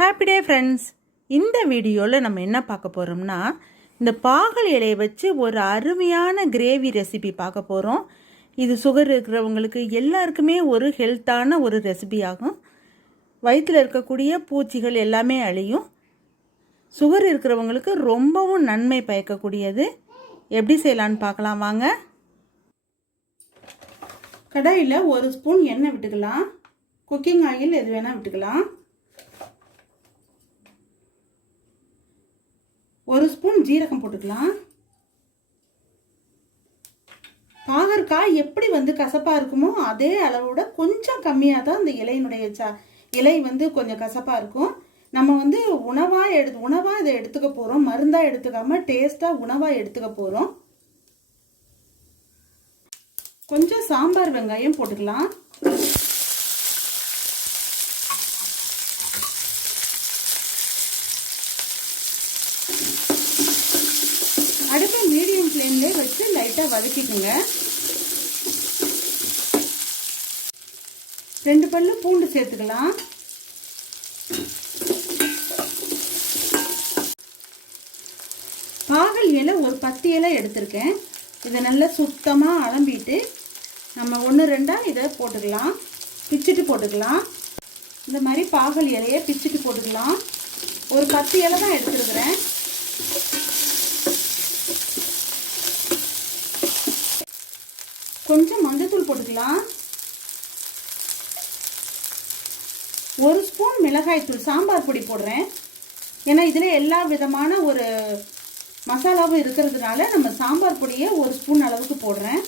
Happy day friends. இந்த வீடியோவில் நம்ம என்ன பார்க்க போகிறோம்னா, இந்த பாகல் இலையை வச்சு ஒரு அருமையான கிரேவி ரெசிபி பார்க்க போகிறோம். இது சுகர் இருக்கிறவங்களுக்கு எல்லாருக்குமே ஒரு ஹெல்த்தான ஒரு ரெசிபி ஆகும். வயிற்றில் இருக்கக்கூடிய பூச்சிகள் எல்லாமே அழியும். சுகர் இருக்கிறவங்களுக்கு ரொம்பவும் நன்மை பயக்கக்கூடியது. எப்படி செய்யலான்னு பார்க்கலாம் வாங்க. கடாயில் 1 ஸ்பூன் எண்ணெய் விட்டுக்கலாம். குக்கிங் ஆயில் எது வேணால் விட்டுக்கலாம். 1 ஸ்பூன் ஜீரகம் போட்டுக்கலாம். பாகற்காய் எப்படி கசப்பாக இருக்குமோ அதே அளவோட கொஞ்சம் கம்மியாக தான் இந்த இலையினுடைய இலை கொஞ்சம் கசப்பாக இருக்கும். நம்ம உணவாக இதை எடுத்துக்க போகிறோம். மருந்தாக எடுத்துக்காமல் டேஸ்ட்டாக உணவாக எடுத்துக்க போகிறோம். கொஞ்சம் சாம்பார் வெங்காயம் போட்டுக்கலாம். அடுப்பை மீடியம் ஃப்ளேம்லேயே வச்சு லைட்டாக வதக்கிக்குங்க. 2 பல்லு பூண்டு சேர்த்துக்கலாம். பாகல் இலை ஒரு 10 இலை எடுத்திருக்கேன். இதை நல்லா சுத்தமாக அலம்பிட்டு நம்ம 1-2 இதை போட்டுக்கலாம். பிச்சுட்டு போட்டுக்கலாம். இந்த மாதிரி பாகல் இலையை பிச்சுட்டு போட்டுக்கலாம். ஒரு 10 இலை தான் எடுத்துருக்கிறேன். கொஞ்சம் மஞ்சத்தூள் போட்டுக்கலாம். 1 ஸ்பூன் மிளகாய்த்தூள் சாம்பார் பொடி போடுறேன். ஏன்னா இதில் எல்லா விதமான ஒரு மசாலாவும் இருக்கிறதுனால நம்ம சாம்பார் பொடியை 1 ஸ்பூன் அளவுக்கு போடுறேன்.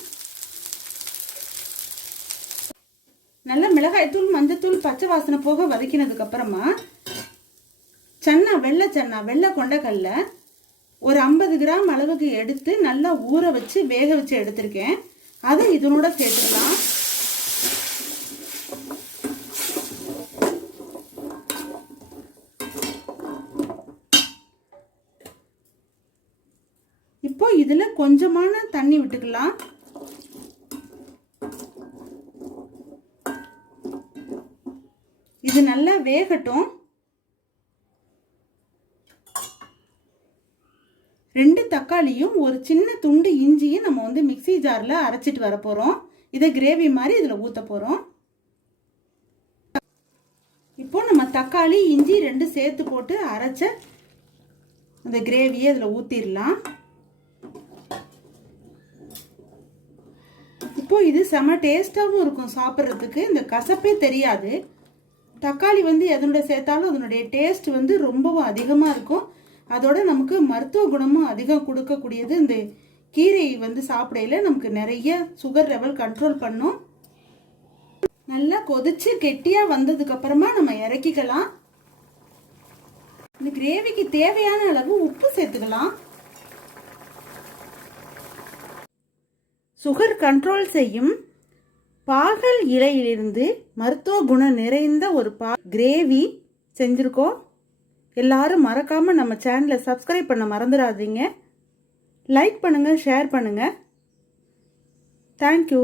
நல்ல மிளகாய்த்தூள் மஞ்சத்தூள் பச்சை வாசனை போக வதக்கினதுக்கு அப்புறமா சன்னா வெள்ளை கொண்டக்கடலை ஒரு 50 கிராம் அளவுக்கு எடுத்து நல்லா ஊற வச்சு வேக வச்சு எடுத்திருக்கேன். அதை இதனோட சேர்த்துக்கலாம். இப்போ இதுல கொஞ்சமான தண்ணி விட்டுக்கலாம். இது நல்லா வேகட்டும். 2 தக்காளியும் ஒரு சின்ன துண்டு இஞ்சியும் நம்ம மிக்ஸி ஜாரில் அரைச்சிட்டு வர போகிறோம். இதை கிரேவி மாதிரி இதில் ஊற்ற போகிறோம். இப்போ நம்ம தக்காளி இஞ்சி 2 சேர்த்து போட்டு அரைச்ச அந்த கிரேவியை இதில் ஊற்றிடலாம். இப்போ இது செம டேஸ்டாகவும் இருக்கும் சாப்பிட்றதுக்கு. இந்த கசப்பே தெரியாது. தக்காளி எதனுடைய சேர்த்தாலும் அதனுடைய டேஸ்ட் ரொம்பவும் அதிகமாக இருக்கும். அதோட நமக்கு மருத்துவ குணமும் அதிகம் கொடுக்கக்கூடியது. இந்த கீரை சாப்பிடையில நமக்கு நிறைய சுகர் லெவல் கண்ட்ரோல் பண்ணும். நல்லா கொதிச்சு கெட்டியா வந்ததுக்கு அப்புறமா நம்ம இறக்கிக்கலாம். இந்த கிரேவிக்கு தேவையான அளவு உப்பு சேர்த்துக்கலாம். சுகர் கண்ட்ரோல் செய்யும் பாகல் இலையிலிருந்து மருத்துவ குணம் நிறைந்த ஒரு கிரேவி செஞ்சிருக்கோம். எல்லாரும் மறக்காமல் நம்ம சேனலை சப்ஸ்கிரைப் பண்ண மறந்துடாதீங்க. லைக் பண்ணுங்கள், ஷேர் பண்ணுங்கள். தேங்க்யூ.